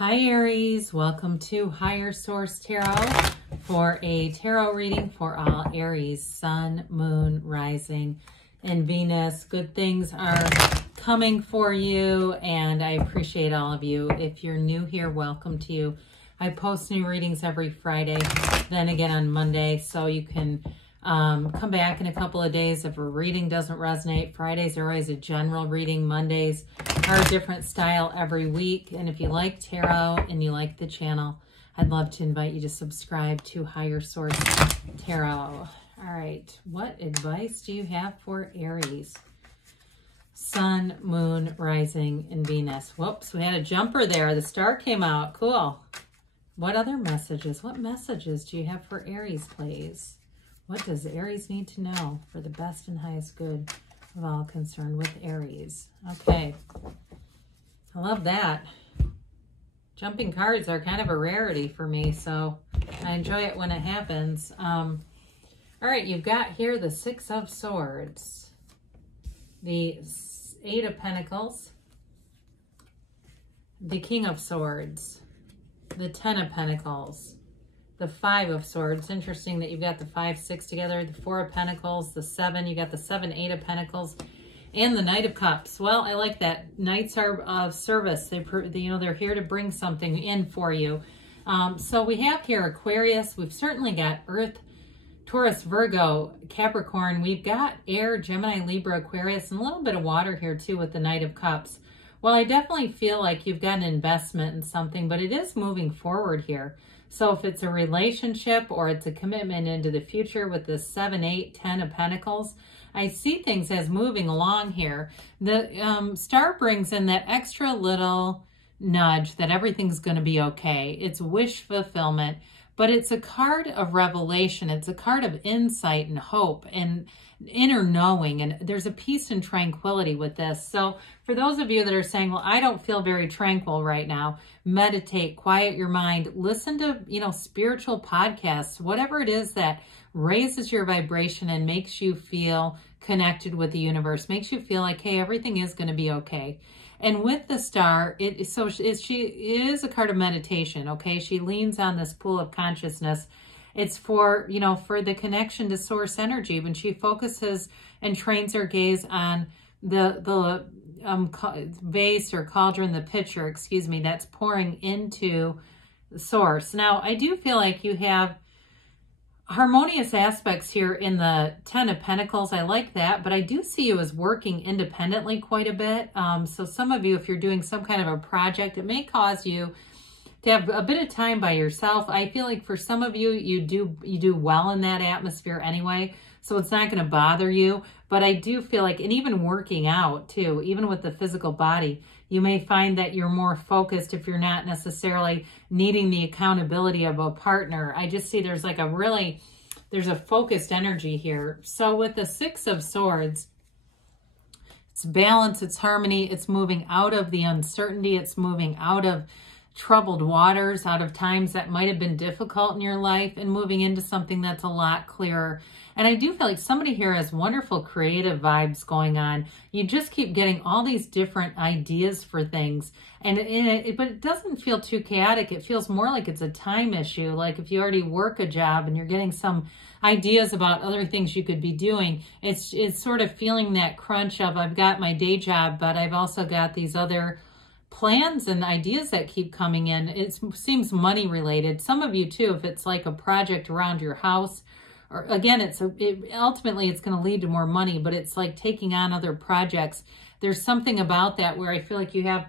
Hi Aries, welcome to Higher Source Tarot for a tarot reading for all Aries, Sun, Moon, Rising, and Venus. Good things are coming for you and I appreciate all of you. If you're new here, welcome to you. I post new readings every Friday, then again on Monday, so you can come back in a couple of days if a reading doesn't resonate. Fridays are always a general reading. Mondays are a different style every week. And if you like tarot and you like the channel, I'd love to invite you to subscribe to Higher Source Tarot. All right, what advice do you have for Aries? Sun, Moon, Rising, and Venus. Whoops, we had a jumper there. The star came out. Cool. What other messages? What messages do you have for Aries, please? What does Aries need to know for the best and highest good of all concerned with Aries? Okay. I love that. Jumping cards are kind of a rarity for me, so I enjoy it when it happens. All right, you've got here the Six of Swords, the Eight of Pentacles, the King of Swords, the Ten of Pentacles, the Five of Swords. Interesting that you've got the 5, 6 together, the Four of Pentacles, the 7, you got the 7, 8 of Pentacles, and the Knight of Cups. Well, I like that. Knights are of service. They're here to bring something in for you. So we have here Aquarius. We've certainly got Earth, Taurus, Virgo, Capricorn. We've got Air, Gemini, Libra, Aquarius, and a little bit of water here too with the Knight of Cups. Well, I definitely feel like you've got an investment in something, but it is moving forward here. So if it's a relationship or it's a commitment into the future with the 7, 8, 10 of Pentacles, I see things as moving along here. The star brings in that extra little nudge that everything's going to be okay. It's wish fulfillment, but it's a card of revelation. It's a card of insight and hope and inner knowing, and there's a peace and tranquility with this. So for those of you that are saying, well, I don't feel very tranquil right now, meditate, quiet your mind, listen to, spiritual podcasts, whatever it is that raises your vibration and makes you feel connected with the universe, makes you feel like, hey, everything is going to be okay. And with the star, it is a card of meditation, okay? She leans on this pool of consciousness. It's for, for the connection to source energy. When she focuses and trains her gaze on the vase or cauldron, the pitcher, excuse me, that's pouring into the source. Now, I do feel like you have harmonious aspects here in the 10 of Pentacles. I like that, but I do see you as working independently quite a bit. So some of you, if you're doing some kind of a project, it may cause you to have a bit of time by yourself. I feel like for some of you, you do well in that atmosphere anyway, so it's not going to bother you. But I do feel like, and even working out too, even with the physical body, you may find that you're more focused if you're not necessarily needing the accountability of a partner. I just see there's a focused energy here. So with the Six of Swords, it's balance, it's harmony, it's moving out of the uncertainty, it's moving out of troubled waters, out of times that might have been difficult in your life, and moving into something that's a lot clearer. And I do feel like somebody here has wonderful creative vibes going on. You just keep getting all these different ideas for things, but it doesn't feel too chaotic. It feels more like it's a time issue. Like if you already work a job and you're getting some ideas about other things you could be doing, it's sort of feeling that crunch of, I've got my day job, but I've also got these other plans and ideas that keep coming in. It seems money related. Some of you too, if it's like a project around your house, or again, ultimately it's going to lead to more money, but it's like taking on other projects. There's something about that where I feel like you have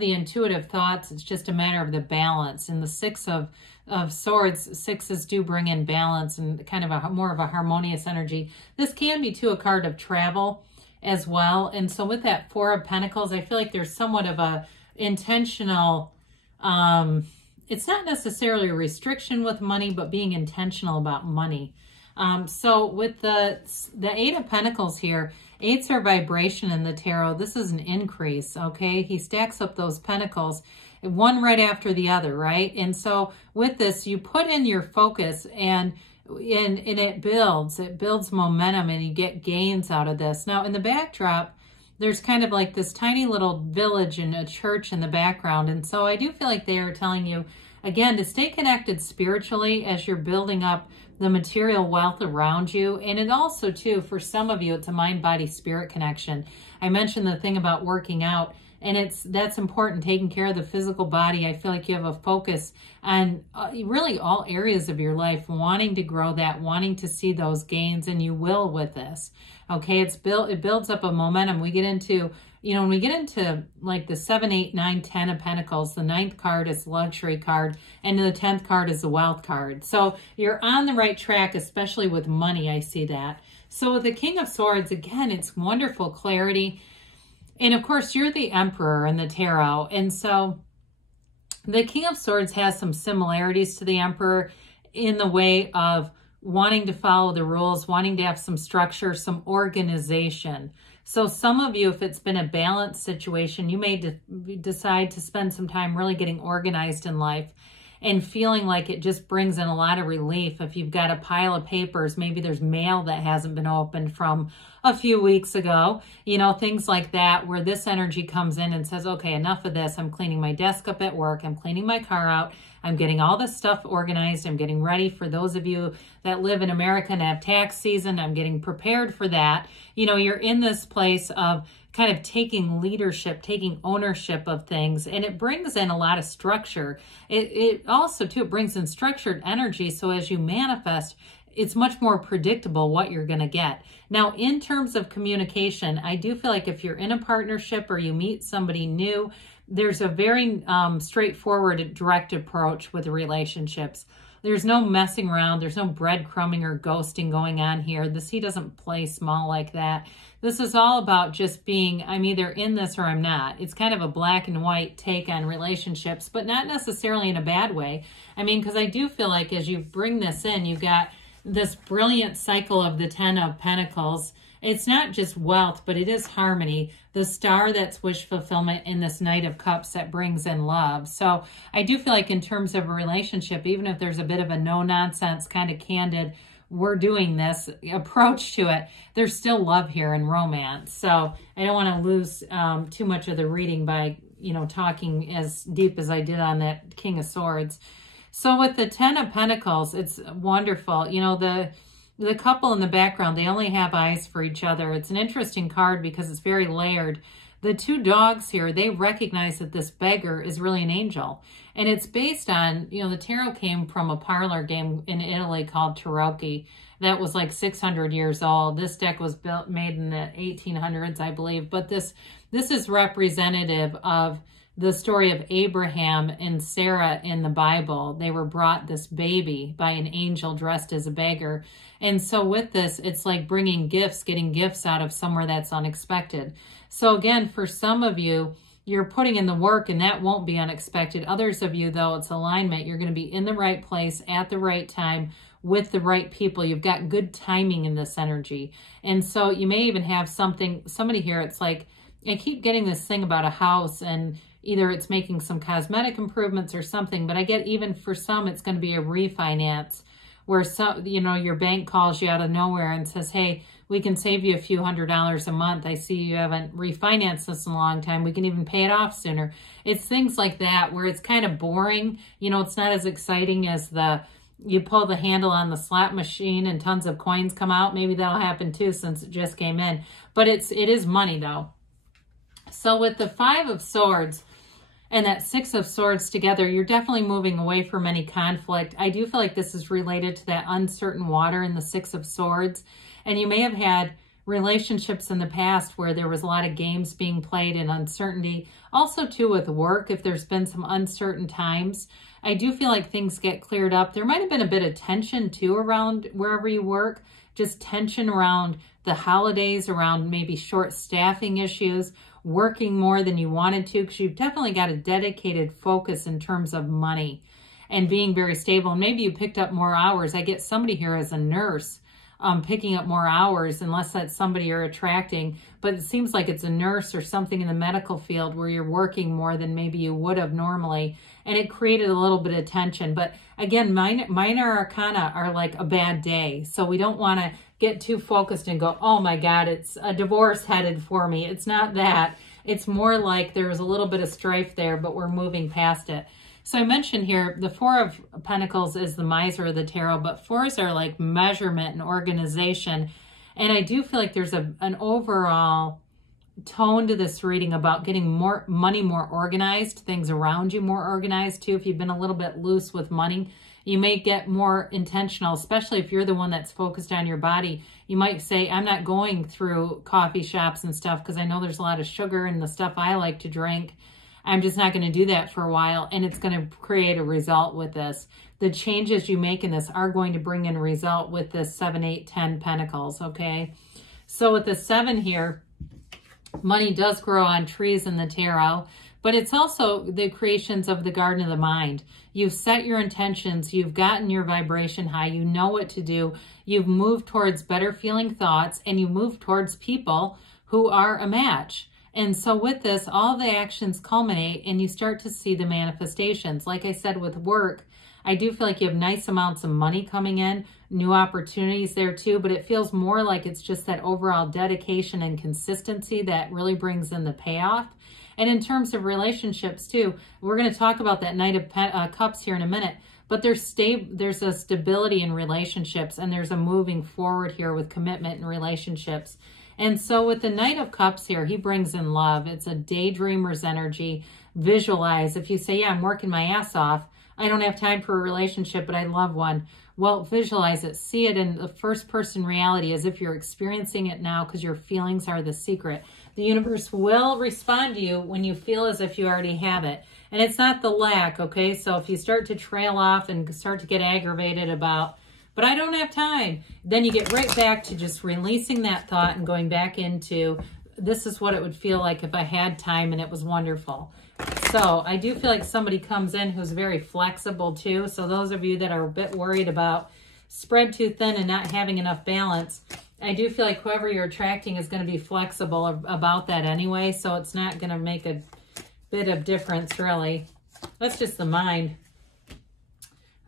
the intuitive thoughts. It's just a matter of the balance. And the Six of Swords, sixes do bring in balance and kind of more of a harmonious energy. This can be too a card of travel as well. And so with that Four of Pentacles, I feel like there's somewhat of a intentional, it's not necessarily a restriction with money, but being intentional about money. So with the Eight of Pentacles here, eights are vibration in the tarot. This is an increase, okay? He stacks up those pentacles, one right after the other, right? And so with this, you put in your focus and it builds momentum and you get gains out of this. Now in the backdrop, there's kind of like this tiny little village and a church in the background. And so I do feel like they are telling you, again, to stay connected spiritually as you're building up the material wealth around you. And it also, too, for some of you, it's a mind, body, spirit connection. I mentioned the thing about working out, and that's important, taking care of the physical body. I feel like you have a focus on really all areas of your life, wanting to grow that, wanting to see those gains, and you will with this. Okay, it builds up a momentum. We get into, when we get into like the 7, 8, 9, 10 of Pentacles, the 9th card is the luxury card, and the 10th card is the wealth card. So you're on the right track, especially with money. I see that. So with the King of Swords, again, it's wonderful clarity. And of course, you're the Emperor in the tarot. And so the King of Swords has some similarities to the Emperor in the way of wanting to follow the rules, wanting to have some structure, some organization. So some of you, if it's been a balanced situation, you may decide to spend some time really getting organized in life and feeling like it just brings in a lot of relief. If you've got a pile of papers, maybe there's mail that hasn't been opened from a few weeks ago, things like that, where this energy comes in and says, okay, enough of this. I'm cleaning my desk up at work. I'm cleaning my car out. I'm getting all this stuff organized. I'm getting ready for those of you that live in America and have tax season. I'm getting prepared for that. You're in this place of kind of taking leadership, taking ownership of things, and it brings in a lot of structure. It also, too, it brings in structured energy, so as you manifest, it's much more predictable what you're going to get. Now, in terms of communication, I do feel like if you're in a partnership or you meet somebody new, there's a very straightforward, direct approach with relationships. There's no messing around. There's no breadcrumbing or ghosting going on here. He doesn't play small like that. This is all about just being, I'm either in this or I'm not. It's kind of a black and white take on relationships, but not necessarily in a bad way. Because I do feel like as you bring this in, you've got this brilliant cycle of the 10 of Pentacles. It's not just wealth, but it is harmony. The star, that's wish fulfillment, in this Knight of Cups that brings in love. So I do feel like in terms of a relationship, even if there's a bit of a no-nonsense, kind of candid, we're doing this approach to it, there's still love here and romance. So I don't want to lose too much of the reading by, talking as deep as I did on that King of Swords. So with the 10 of Pentacles, it's wonderful. The couple in the background, they only have eyes for each other. It's an interesting card because it's very layered. The two dogs here, they recognize that this beggar is really an angel. And it's based on, the tarot came from a parlor game in Italy called Tarocchi that was like 600 years old. This deck was made in the 1800s, I believe. But this is representative of the story of Abraham and Sarah in the Bible. They were brought this baby by an angel dressed as a beggar. And so with this, it's like bringing gifts, getting gifts out of somewhere that's unexpected. So again, for some of you, you're putting in the work and that won't be unexpected. Others of you, though, it's alignment. You're going to be in the right place at the right time with the right people. You've got good timing in this energy. And so you may even have somebody here, it's like, I keep getting this thing about a house, and either it's making some cosmetic improvements or something, but I get even for some, it's going to be a refinance where your bank calls you out of nowhere and says, hey, we can save you a few $100s a month. I see you haven't refinanced this in a long time. We can even pay it off sooner. It's things like that where it's kind of boring. It's not as exciting as you pull the handle on the slot machine and tons of coins come out. Maybe that'll happen too since it just came in. But it is money though. So with the 5 of Swords and that 6 of Swords together, you're definitely moving away from any conflict. I do feel like this is related to that uncertain water in the 6 of Swords. And you may have had relationships in the past where there was a lot of games being played and uncertainty. Also, too, with work, if there's been some uncertain times, I do feel like things get cleared up. There might have been a bit of tension, too, around wherever you work. Just tension around the holidays, around maybe short staffing issues, working more than you wanted to, because you've definitely got a dedicated focus in terms of money and being very stable. And maybe you picked up more hours. I get somebody here as a nurse picking up more hours, unless that's somebody you're attracting. But it seems like it's a nurse or something in the medical field where you're working more than maybe you would have normally. And it created a little bit of tension. But again, minor arcana are like a bad day. So we don't want to get too focused and go, oh my God, it's a divorce headed for me. It's not that. It's more like there's a little bit of strife there, but we're moving past it. So I mentioned here, the Four of Pentacles is the miser of the tarot, but fours are like measurement and organization. And I do feel like there's an overall tone to this reading about getting more money, more organized, things around you more organized too. If you've been a little bit loose with money, you may get more intentional, especially if you're the one that's focused on your body. You might say, I'm not going through coffee shops and stuff because I know there's a lot of sugar in the stuff I like to drink. I'm just not going to do that for a while, and it's going to create a result with this. The changes you make in this are going to bring in a result with this 7, 8, 10 Pentacles, okay? So with the 7 here, money does grow on trees in the tarot, but it's also the creations of the garden of the mind. You've set your intentions. You've gotten your vibration high. You know what to do. You've moved towards better feeling thoughts, and you move towards people who are a match. And so with this, all the actions culminate and you start to see the manifestations. Like I said, with work, I do feel like you have nice amounts of money coming in, new opportunities there too, but it feels more like it's just that overall dedication and consistency that really brings in the payoff. And in terms of relationships too, we're going to talk about that Knight of Cups here in a minute, but there's a stability in relationships, and there's a moving forward here with commitment in relationships. And so with the Knight of Cups here, he brings in love. It's a daydreamer's energy. Visualize. If you say, yeah, I'm working my ass off, I don't have time for a relationship, but I love one. Well, visualize it. See it in the first person reality as if you're experiencing it now, because your feelings are the secret. The universe will respond to you when you feel as if you already have it. And it's not the lack, okay? So if you start to trail off and start to get aggravated about, but I don't have time, then you get right back to just releasing that thought and going back into, this is what it would feel like if I had time and it was wonderful. So I do feel like somebody comes in who's very flexible too. So those of you that are a bit worried about spread too thin and not having enough balance, I do feel like whoever you're attracting is going to be flexible about that anyway. So it's not going to make a bit of difference really. That's just the mind.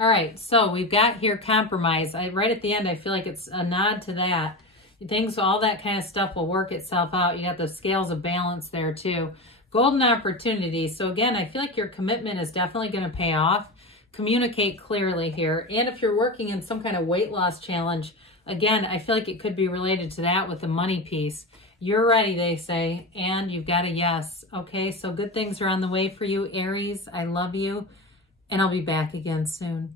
All right, so we've got here compromise. Right at the end, I feel like it's a nod to that. Things, all that kind of stuff will work itself out. You got the scales of balance there too. Golden opportunity. So again, I feel like your commitment is definitely going to pay off. Communicate clearly here. And if you're working in some kind of weight loss challenge, again, I feel like it could be related to that with the money piece. You're ready, they say, and you've got a yes. Okay, so good things are on the way for you, Aries. I love you. And I'll be back again soon.